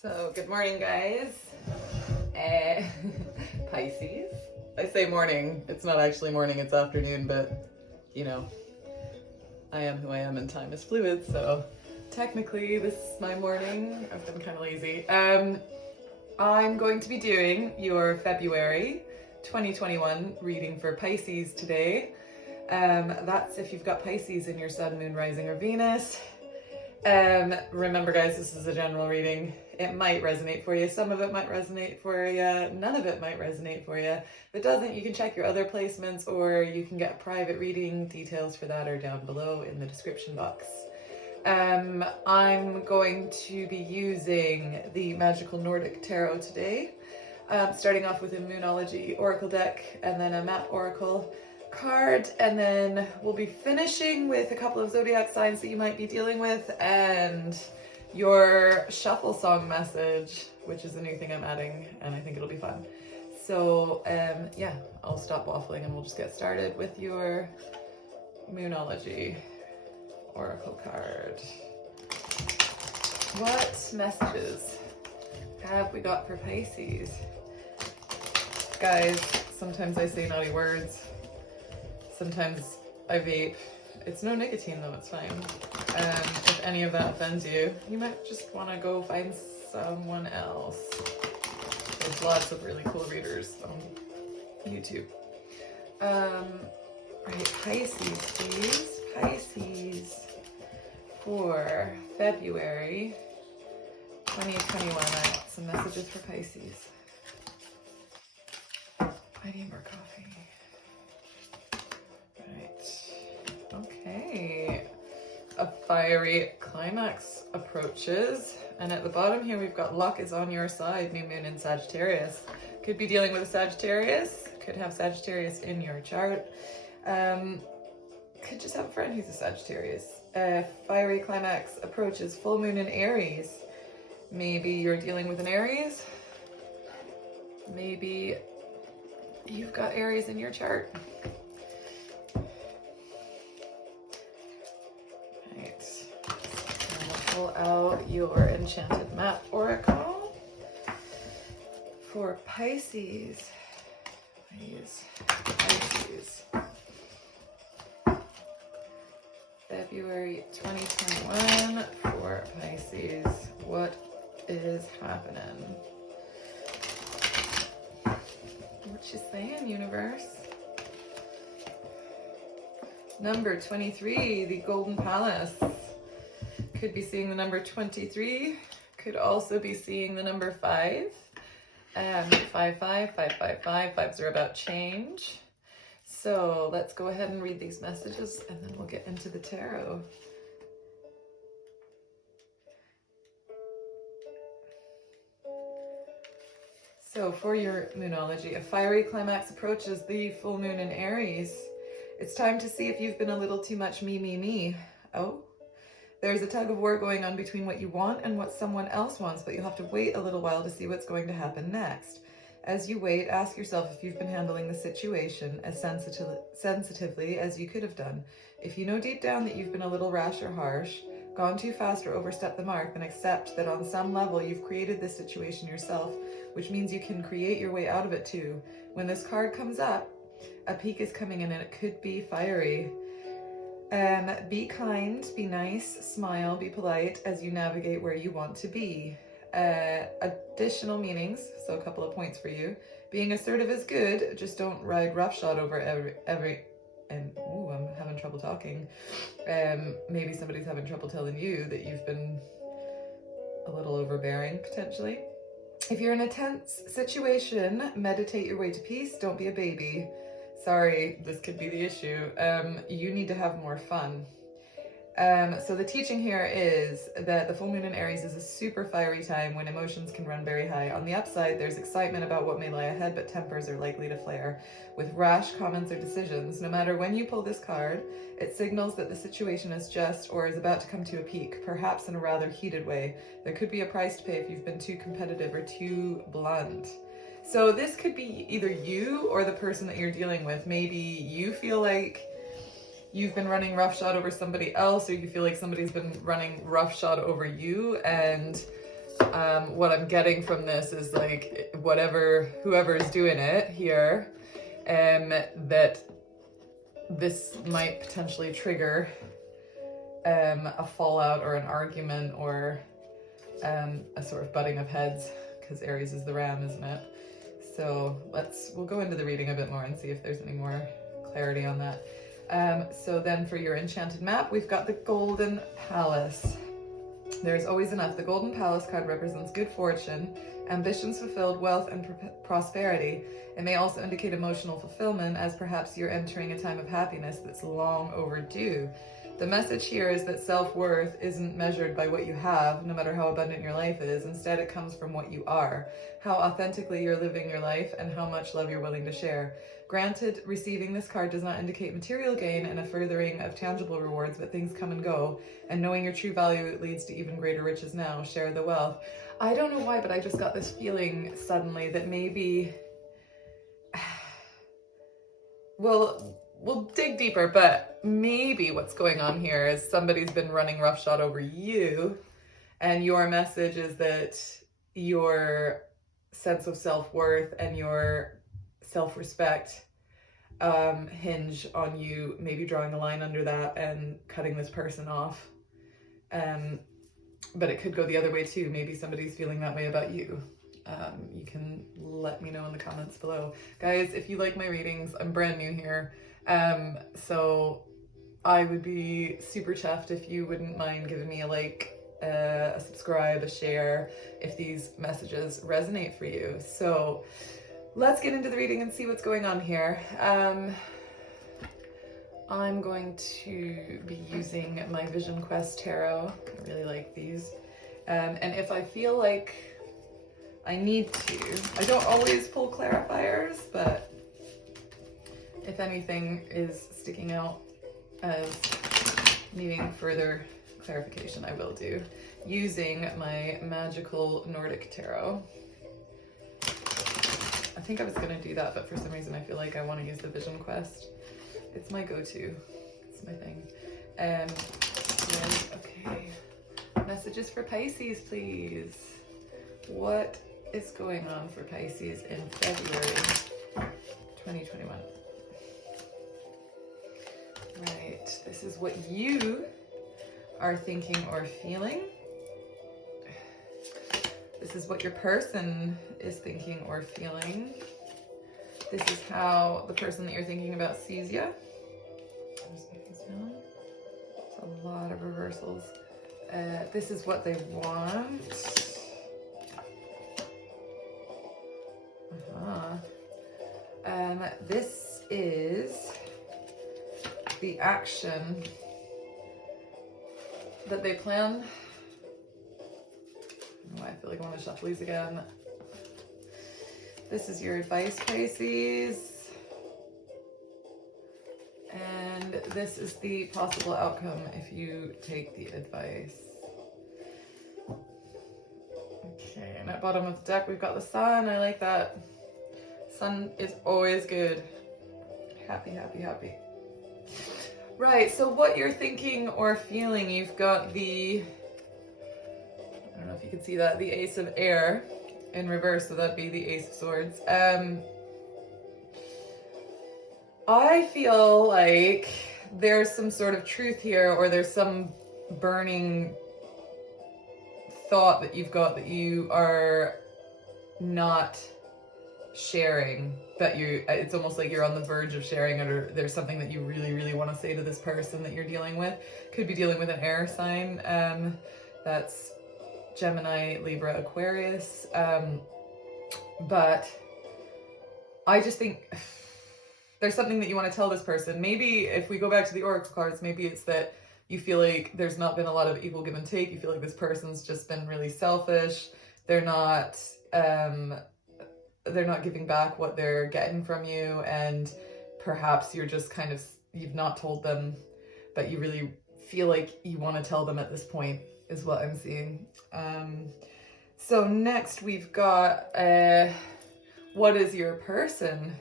So, good morning, guys. Pisces. I say morning. It's not actually morning, it's afternoon, but you know, I am who I am and time is fluid, so technically this is my morning. I've been kind of lazy. I'm going to be doing your February 2021 reading for Pisces today. That's if you've got Pisces in your sun, moon, rising, or Venus. Remember, guys, this is a general reading. It might resonate for you. Some of it might resonate for you. None of it might resonate for you. If it doesn't, you can check your other placements, or you can get private reading. Details for that are down below in the description box. I'm going to be using the Magical Nordic Tarot today. Starting off with a Moonology Oracle deck and then a Map Oracle card, and then we'll be finishing with a couple of zodiac signs that you might be dealing with and your shuffle song message, which is a new thing I'm adding, and I think it'll be fun. So yeah, I'll stop waffling and we'll just get started with your Moonology Oracle card. What messages have we got for Pisces? Guys, sometimes I say naughty words. Sometimes I vape. It's no nicotine though, it's fine. If any of that offends you, you might just want to go find someone else. There's lots of really cool readers on YouTube. Right, Pisces, please. Pisces for February 2021. I got some messages for Pisces. I need more coffee. Okay, a fiery climax approaches, and at the bottom here we've got luck is on your side, new moon in Sagittarius. Could be dealing with a Sagittarius, could have Sagittarius in your chart, could just have a friend who's a Sagittarius. Fiery climax approaches, full moon in Aries. Maybe you're dealing with an Aries, maybe you've got Aries in your chart. Pull out your Enchanted Map Oracle for Pisces. Pisces. February 2021 for Pisces. What is happening? What you saying, universe? Number 23, the Golden Palace. Could be seeing the number 23, could also be seeing the number 5. 55555, fives are about change. So let's go ahead and read these messages and then we'll get into the tarot. So for your Moonology, a fiery climax approaches the full moon in Aries. It's time to see if you've been a little too much me. Oh. There's a tug of war going on between what you want and what someone else wants, but you'll have to wait a little while to see what's going to happen next. As you wait, ask yourself if you've been handling the situation as sensitively as you could have done. If you know deep down that you've been a little rash or harsh, gone too fast or overstepped the mark, then accept that on some level you've created this situation yourself, which means you can create your way out of it too. When this card comes up, a peak is coming in and it could be fiery. Be kind, be nice, smile, be polite as you navigate where you want to be. Additional meanings, so a couple of points for you. Being assertive is good, just don't ride roughshod over every and ooh, I'm having trouble talking. Maybe somebody's having trouble telling you that you've been a little overbearing, potentially. If you're in a tense situation, meditate your way to peace, don't be a baby. Sorry, this could be the issue. You need to have more fun. So the teaching here is that the full moon in Aries is a super fiery time when emotions can run very high. On the upside, there's excitement about what may lie ahead, but tempers are likely to flare with rash comments or decisions. No matter when you pull this card, it signals that the situation is just or is about to come to a peak, perhaps in a rather heated way. There could be a price to pay if you've been too competitive or too blunt. So this could be either you or the person that you're dealing with. Maybe you feel like you've been running roughshod over somebody else, or you feel like somebody's been running roughshod over you, and what I'm getting from this is like whoever's doing it here, that this might potentially trigger a fallout or an argument or a sort of butting of heads, because Aries is the ram, isn't it? So we'll go into the reading a bit more and see if there's any more clarity on that. So then for your enchanted map, we've got the Golden Palace. There's always enough. The Golden Palace card represents good fortune, ambitions fulfilled, wealth, and prosperity. It may also indicate emotional fulfillment, as perhaps you're entering a time of happiness that's long overdue. The message here is that self-worth isn't measured by what you have, no matter how abundant your life is. Instead, it comes from what you are, how authentically you're living your life, and how much love you're willing to share. Granted, receiving this card does not indicate material gain and a furthering of tangible rewards, but things come and go, and knowing your true value leads to even greater riches now. Share the wealth. I don't know why, but I just got this feeling suddenly that maybe... We'll dig deeper, but maybe what's going on here is somebody's been running roughshod over you, and your message is that your sense of self-worth and your self-respect hinge on you maybe drawing a line under that and cutting this person off. But it could go the other way too. Maybe somebody's feeling that way about you. You can let me know in the comments below. Guys, if you like my readings, I'm brand new here. So I would be super chuffed if you wouldn't mind giving me a like, a subscribe, a share, if these messages resonate for you. So let's get into the reading and see what's going on here. I'm going to be using my Vision Quest Tarot. I really like these. And if I feel like I need to, I don't always pull clarifiers, but if anything is sticking out as needing further clarification, I will do, using my magical Nordic tarot. I think I was going to do that, but for some reason I feel like I want to use the Vision Quest. It's my go-to. It's my thing. Okay. Messages for Pisces, please. What is going on for Pisces in February 2021? Right, this is what you are thinking or feeling. This is what your person is thinking or feeling. This is how the person that you're thinking about sees you. It's a lot of reversals. This is what they want. This is the action that they plan. Oh, I feel like I want to shuffle these again. This is your advice, Pisces. And this is the possible outcome if you take the advice. Okay, and at bottom of the deck, we've got the sun. I like that. Sun is always good. Happy, happy, happy. Right, so what you're thinking or feeling, you've got the, I don't know if you can see that, the Ace of Air in reverse, so that'd be the Ace of Swords. I feel like there's some sort of truth here, or there's some burning thought that you've got that you are not sharing, that it's almost like you're on the verge of sharing it, or there's something that you really, really want to say to this person that you're dealing with. Could be dealing with an air sign. That's Gemini, Libra, Aquarius. But I just think there's something that you want to tell this person. Maybe if we go back to the Oracle cards, maybe it's that you feel like there's not been a lot of equal give and take. You feel like this person's just been really selfish. They're not giving back what they're getting from you, and perhaps you're just kind of, you've not told them, but you really feel like you want to tell them at this point, is what I'm seeing. So next we've got what is your person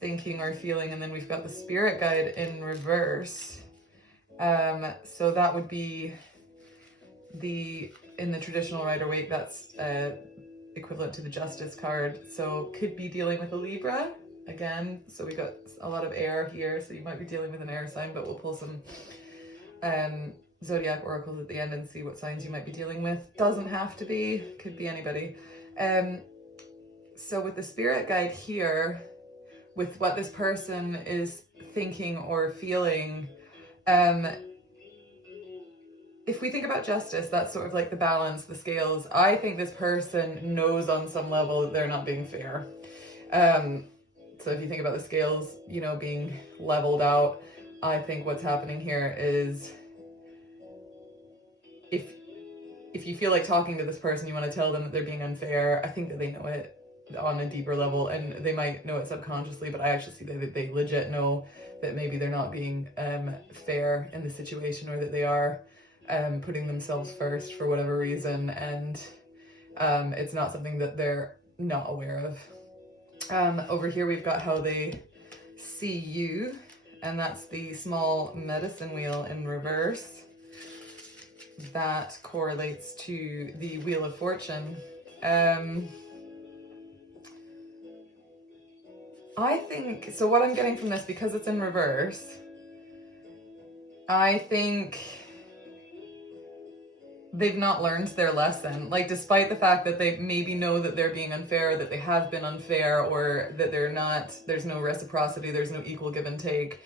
thinking or feeling, and then we've got the spirit guide in reverse. So that would be the in the traditional Rider-Waite, that's equivalent to the Justice card. So could be dealing with a Libra again. So we got a lot of air here. So you might be dealing with an air sign, but we'll pull some Zodiac oracles at the end and see what signs you might be dealing with. Doesn't have to be, could be anybody. So with the spirit guide here, with what this person is thinking or feeling, if we think about justice, that's sort of like the balance, the scales. I think this person knows on some level that they're not being fair. So if you think about the scales, you know, being leveled out, I think what's happening here is if you feel like talking to this person, you want to tell them that they're being unfair, I think that they know it on a deeper level, and they might know it subconsciously, but I actually see that they legit know that maybe they're not being fair in the situation, or that they are putting themselves first for whatever reason, and it's not something that they're not aware of. Over here we've got how they see you, and that's the small medicine wheel in reverse. That correlates to the Wheel of Fortune. I think, so what I'm getting from this, because it's in reverse, I think they've not learned their lesson. Like, despite the fact that they maybe know that they're being unfair, that they have been unfair, or that they're not, there's no reciprocity, there's no equal give and take.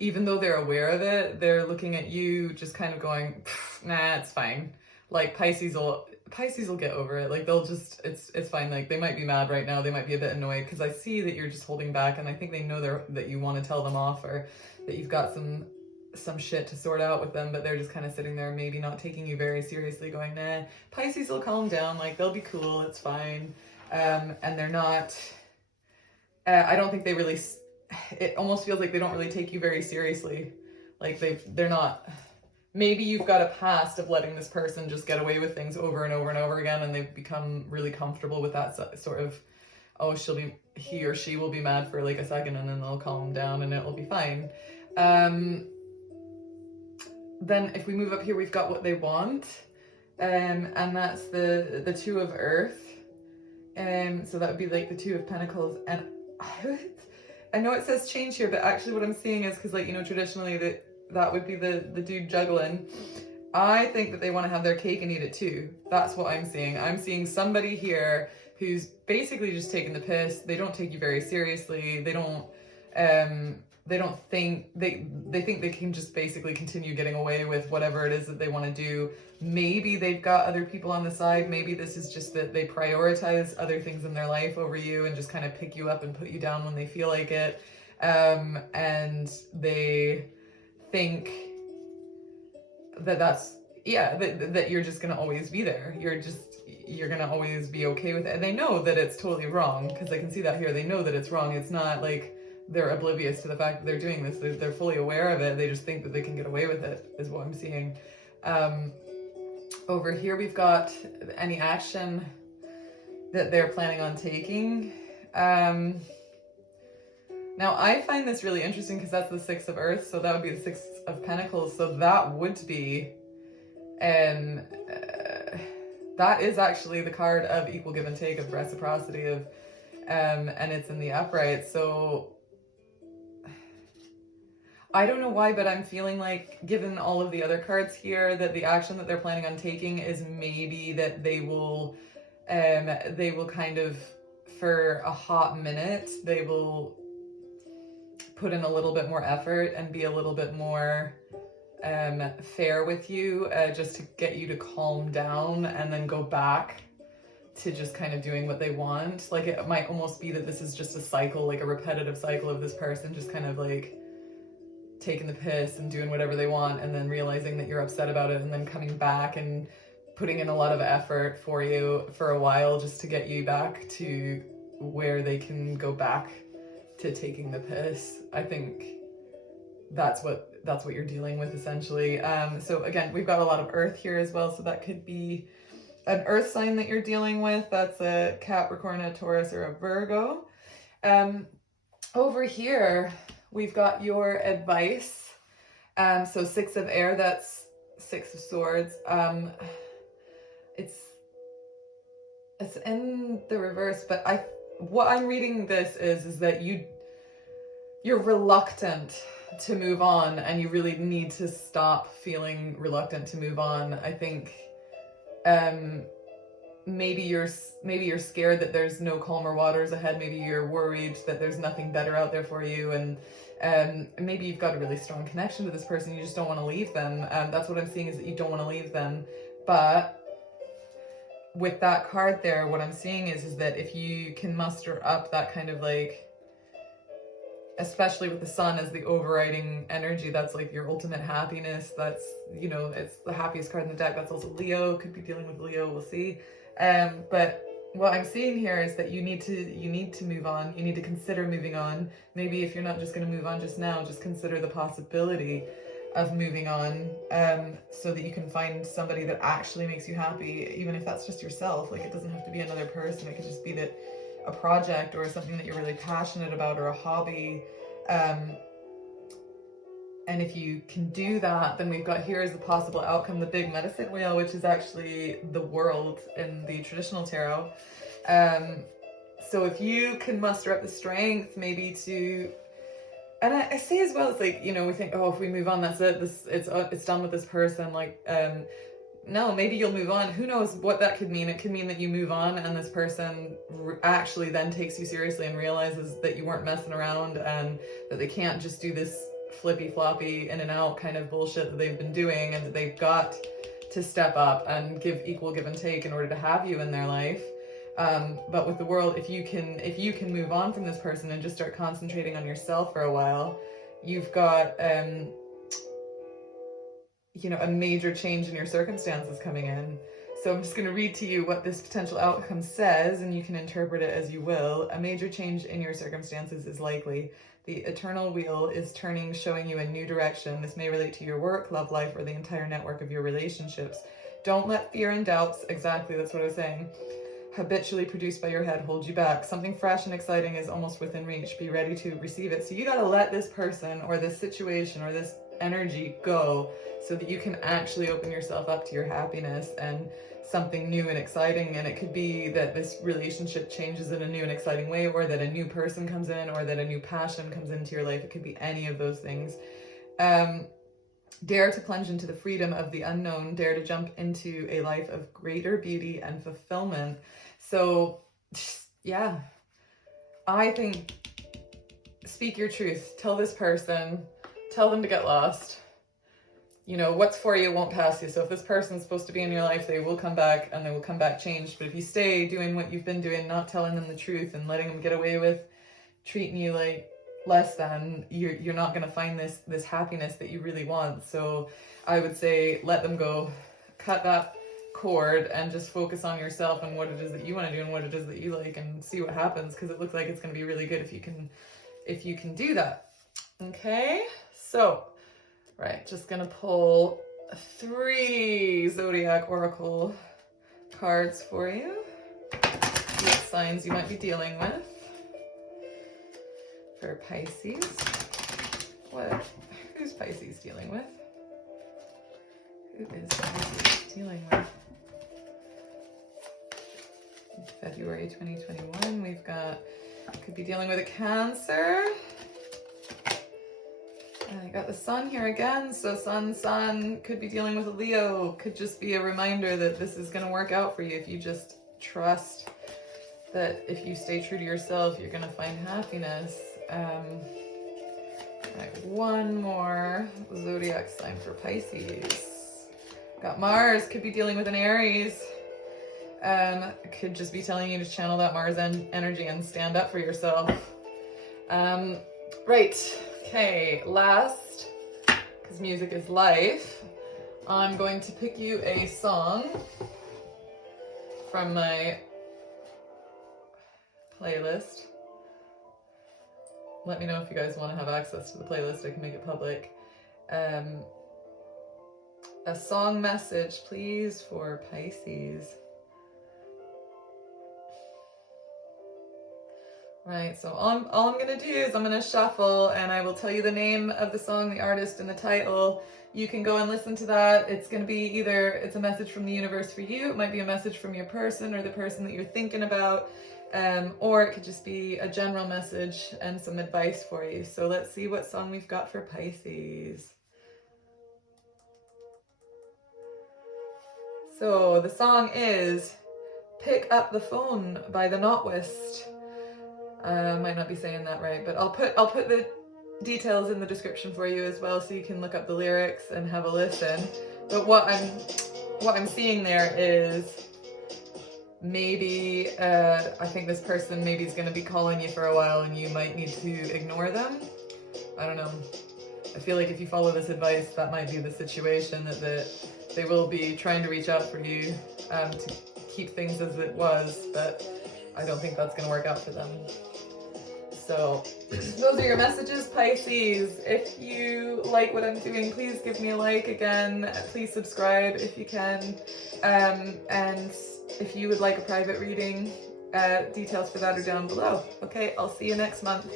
Even though they're aware of it, they're looking at you just kind of going, nah, it's fine. Like Pisces will get over it. Like they'll just, it's fine. Like they might be mad right now. They might be a bit annoyed because I see that you're just holding back, and I think they know that you want to tell them off, or that you've got some shit to sort out with them, but they're just kind of sitting there, maybe not taking you very seriously, going, nah, Pisces will calm down. Like they'll be cool. It's fine. And they're not, I don't think they really, it almost feels like they don't really take you very seriously. Like they're not, maybe you've got a past of letting this person just get away with things over and over and over again, and they've become really comfortable with that sort of, oh, he or she will be mad for like a second and then they'll calm down and it'll be fine. Then if we move up here, we've got what they want, and that's the Two of Earth. So that would be like the Two of Pentacles, and I know it says change here, but actually what I'm seeing is, because like, you know, traditionally that would be the dude juggling. I think that they want to have their cake and eat it too. That's what I'm seeing. I'm seeing somebody here who's basically just taking the piss. They don't take you very seriously. They don't think, they think they can just basically continue getting away with whatever it is that they want to do. Maybe they've got other people on the side. Maybe this is just that they prioritize other things in their life over you and just kind of pick you up and put you down when they feel like it. And they think that you're just going to always be there. You're going to always be okay with it. And they know that it's totally wrong, because I can see that here. They know that it's wrong. It's not like they're oblivious to the fact that they're doing this. They're fully aware of it. They just think that they can get away with it, is what I'm seeing. Over here, we've got any action that they're planning on taking. Now, I find this really interesting because that's the Six of Earth, so that would be the Six of Pentacles. So that would be, that is actually the card of equal give and take, of reciprocity, of, and it's in the upright. So I don't know why, but I'm feeling like, given all of the other cards here, that the action that they're planning on taking is maybe that they will kind of, for a hot minute, they will put in a little bit more effort and be a little bit more fair with you, just to get you to calm down, and then go back to just kind of doing what they want. Like it might almost be that this is just a cycle, like a repetitive cycle of this person just kind of like taking the piss and doing whatever they want, and then realizing that you're upset about it, and then coming back and putting in a lot of effort for you for a while just to get you back to where they can go back to taking the piss. I think that's what you're dealing with, essentially. So again, we've got a lot of earth here as well, so that could be an earth sign that you're dealing with. That's a Capricorn, a Taurus, or a Virgo. Over here, we've got your advice. So Six of Air, that's Six of Swords. it's in the reverse, but what I'm reading this is that you're reluctant to move on, and you really need to stop feeling reluctant to move on. I think maybe you're scared that there's no calmer waters ahead. Maybe you're worried that there's nothing better out there for you, and maybe you've got a really strong connection to this person. You just don't want to leave them. That's what I'm seeing, is that you don't want to leave them. But with that card there, what I'm seeing is that if you can muster up that kind of like, especially with the sun as the overriding energy, that's like your ultimate happiness. That's, you know, it's the happiest card in the deck. That's also Leo, could be dealing with Leo, we'll see. But what I'm seeing here is that you need to move on. You need to consider moving on. Maybe if you're not just going to move on just now, just consider the possibility of moving on, so that you can find somebody that actually makes you happy, even if that's just yourself. Like, it doesn't have to be another person. It could just be that a project or something that you're really passionate about, or a hobby. And if you can do that, then we've got here as a possible outcome the big medicine wheel, which is actually the world in the traditional tarot. So if you can muster up the strength maybe to, and I say as well, it's like, you know, we think, oh, if we move on, that's it, it's done with this person. Like, no, maybe you'll move on. Who knows what that could mean? It could mean that you move on and this person actually then takes you seriously and realizes that you weren't messing around, and that they can't just do this flippy floppy in and out kind of bullshit that they've been doing, and that they've got to step up and give equal give and take in order to have you in their life. But with the world, if you can move on from this person and just start concentrating on yourself for a while, you've got you know, a major change in your circumstances coming in. So I'm just going to read to you what this potential outcome says, and you can interpret it as you will. A major change in your circumstances is likely. The eternal wheel is turning, showing you a new direction. This may relate to your work, love life, or the entire network of your relationships. Don't let fear and doubts, exactly, that's what I was saying, habitually produced by your head, hold you back. Something fresh and exciting is almost within reach. Be ready to receive it. So you got to let this person or this situation or this energy go, so that you can actually open yourself up to your happiness and something new and exciting. And it could be that this relationship changes in a new and exciting way, or that a new person comes in, or that a new passion comes into your life. It could be any of those things. Dare to plunge into the freedom of the unknown. Dare to jump into a life of greater beauty and fulfillment. So yeah, I think speak your truth. Tell this person, tell them to get lost. You know, what's for you won't pass you. So if this person's supposed to be in your life, they will come back, and they will come back changed. But if you stay doing what you've been doing, not telling them the truth and letting them get away with treating you like less than, you're not going to find this happiness that you really want. So I would say let them go, cut that cord, and just focus on yourself and what it is that you want to do and what it is that you like, and see what happens, because it looks like it's going to be really good if you can do that. Okay, so right, just gonna pull 3 Zodiac Oracle cards for you. What signs you might be dealing with for Pisces. Who's Pisces dealing with? Who is Pisces dealing with? February 2021, we've got, could be dealing with a Cancer. And I got the sun here again, so sun could be dealing with a Leo. Could just be a reminder that this is going to work out for you if you just trust that if you stay true to yourself, you're going to find happiness. Right, one more Zodiac sign for Pisces. Got Mars, could be dealing with an Aries. Could just be telling you to channel that Mars energy and stand up for yourself. Right. Okay, last, because music is life, I'm going to pick you a song from my playlist. Let me know if you guys want to have access to the playlist. I can make it public. A song message, please, for Pisces. Right, so all I'm gonna do is I'm gonna shuffle and I will tell you the name of the song, the artist, and the title. You can go and listen to that. It's gonna be either it's a message from the universe for you, it might be a message from your person or the person that you're thinking about, or it could just be a general message and some advice for you. So let's see what song we've got for Pisces. So the song is Pick Up the Phone by the Notwist. Might not be saying that right, but I'll put the details in the description for you as well, so you can look up the lyrics and have a listen. But what I'm seeing there is maybe I think this person maybe is going to be calling you for a while, and you might need to ignore them. I don't know. I feel like if you follow this advice, that might be the situation, that they will be trying to reach out for you to keep things as it was, but I don't think that's going to work out for them. So those are your messages, Pisces. If you like what I'm doing, please give me a like. Again, please subscribe if you can. And if you would like a private reading, details for that are down below. Okay, I'll see you next month.